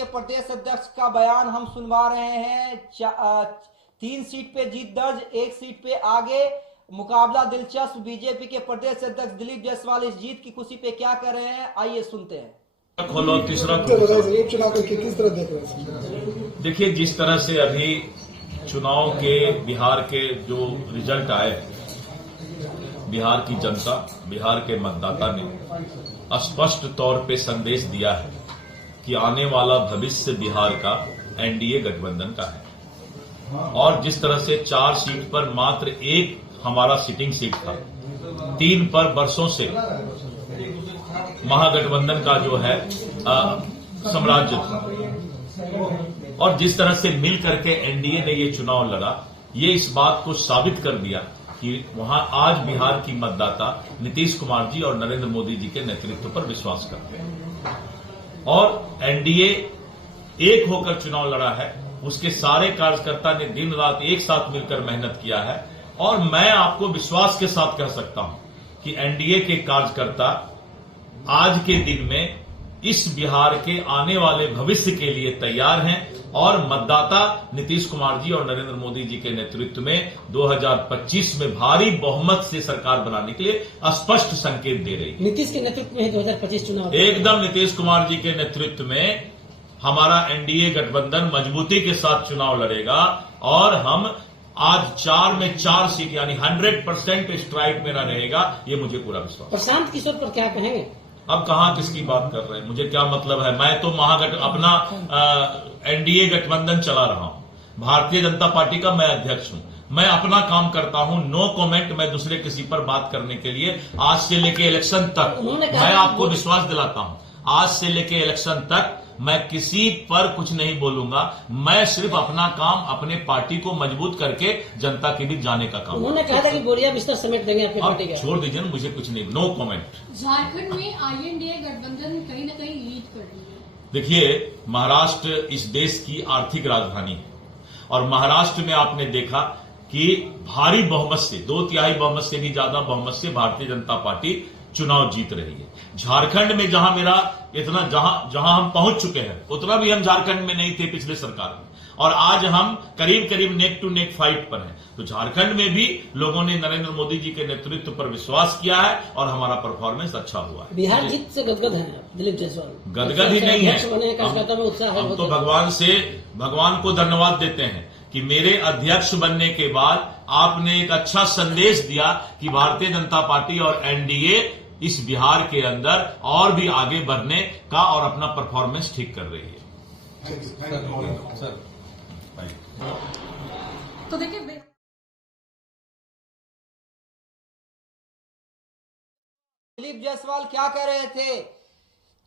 के प्रदेश अध्यक्ष का बयान हम सुनवा रहे हैं। 3 सीट पे जीत दर्ज, 1 सीट पे आगे, मुकाबला दिलचस्प। बीजेपी के प्रदेश अध्यक्ष दिलीप जायसवाल इस जीत की खुशी पे क्या कर रहे हैं, आइए सुनते हैं। खोलो तीसरा चुनाव को किस तरह देख रहे हैं? देखिए, जिस तरह से अभी चुनाव के बिहार के जो रिजल्ट आए, बिहार की जनता, बिहार के मतदाता ने स्पष्ट तौर पे संदेश दिया है कि आने वाला भविष्य बिहार का एनडीए गठबंधन का है। और जिस तरह से 4 सीट पर मात्र एक हमारा सिटिंग सीट था, 3 पर वर्षों से महागठबंधन का जो है साम्राज्य था, और जिस तरह से मिल करके एनडीए ने ये चुनाव लड़ा, ये इस बात को साबित कर दिया कि वहां आज बिहार की मतदाता नीतीश कुमार जी और नरेंद्र मोदी जी के नेतृत्व पर विश्वास करते हैं। और एनडीए एक होकर चुनाव लड़ा है, उसके सारे कार्यकर्ता ने दिन रात एक साथ मिलकर मेहनत किया है। और मैं आपको विश्वास के साथ कह सकता हूं कि एनडीए के कार्यकर्ता आज के दिन में इस बिहार के आने वाले भविष्य के लिए तैयार हैं, और मतदाता नीतीश कुमार जी और नरेंद्र मोदी जी के नेतृत्व में 2025 में भारी बहुमत से सरकार बनाने के लिए स्पष्ट संकेत दे रही है। नीतीश के नेतृत्व में 2025 चुनाव एकदम नीतीश कुमार जी के नेतृत्व में हमारा एनडीए गठबंधन मजबूती के साथ चुनाव लड़ेगा, और हम आज 4 में 4 सीट यानी 100% स्ट्राइक मेरा रहेगा, ये मुझे पूरा विश्वास। प्रशांत किशोर पर क्या कहेंगे? अब कहां किसकी बात कर रहे हैं, मुझे क्या मतलब है? मैं तो अपना एनडीए गठबंधन चला रहा हूं, भारतीय जनता पार्टी का मैं अध्यक्ष हूं, मैं अपना काम करता हूं। नो कमेंट मैं दूसरे किसी पर बात करने के लिए। आज से लेके इलेक्शन तक मैं आपको विश्वास दिलाता हूं, आज से लेके इलेक्शन तक मैं किसी पर कुछ नहीं बोलूंगा। मैं सिर्फ अपना काम, अपने पार्टी को मजबूत करके जनता के बीच जाने का काम। उन्होंने कहा था कि बोरिया बिस्तर समेट देंगे अपनी पार्टी का। छोड़ दीजिए ना, मुझे कुछ नहीं, नो कमेंट। झारखंड में आईएनडीए गठबंधन कहीं न कहीं लीड कर रही है। देखिए, महाराष्ट्र इस देश की आर्थिक राजधानी है, और महाराष्ट्र में आपने देखा कि भारी बहुमत से, 2/3 बहुमत से भी ज्यादा बहुमत से भारतीय जनता पार्टी चुनाव जीत रही है। झारखंड में जहां हम पहुंच चुके हैं, उतना भी हम झारखंड में नहीं थे पिछले सरकार में, और आज हम करीब करीब नेक टू नेक फाइट पर हैं। तो झारखंड में भी लोगों ने नरेंद्र मोदी जी के नेतृत्व पर विश्वास किया है, और हमारा परफॉर्मेंस अच्छा हुआ है। बिहार जीत से गदगद है दिलीप जायसवाल? गदगद ही नहीं है, हम तो भगवान को धन्यवाद देते हैं कि मेरे अध्यक्ष बनने के बाद आपने एक अच्छा संदेश दिया कि भारतीय जनता पार्टी और एनडीए इस बिहार के अंदर और भी आगे बढ़ने का और अपना परफॉर्मेंस ठीक कर रही है। तो देखिए, दिलीप जायसवाल क्या कह रहे थे?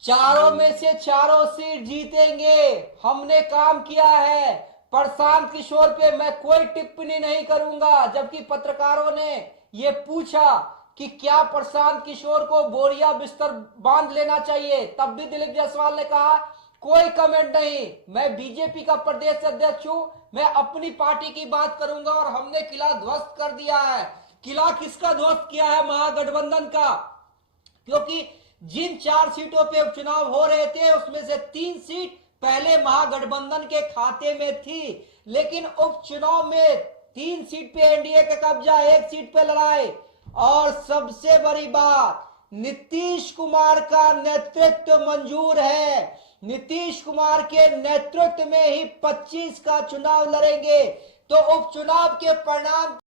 चारों में से चारों सीट जीतेंगे, हमने काम किया है, प्रशांत किशोर पे मैं कोई टिप्पणी नहीं करूंगा। जबकि पत्रकारों ने ये पूछा कि क्या प्रशांत किशोर को बोरिया बिस्तर बांध लेना चाहिए, तब भी दिलीप जायसवाल ने कहा कोई कमेंट नहीं, मैं बीजेपी का प्रदेश अध्यक्ष हूं, मैं अपनी पार्टी की बात करूंगा, और हमने किला ध्वस्त कर दिया है। किला किसका ध्वस्त किया है? महागठबंधन का। क्योंकि जिन 4 सीटों पे उपचुनाव हो रहे थे, उसमें से 3 सीट पहले महागठबंधन के खाते में थी, लेकिन उपचुनाव में 3 सीट पे एनडीए का कब्जा, 1 सीट पे लड़ाई। और सबसे बड़ी बात, नीतीश कुमार का नेतृत्व मंजूर है। नीतीश कुमार के नेतृत्व में ही 25 का चुनाव लड़ेंगे। तो उपचुनाव के परिणाम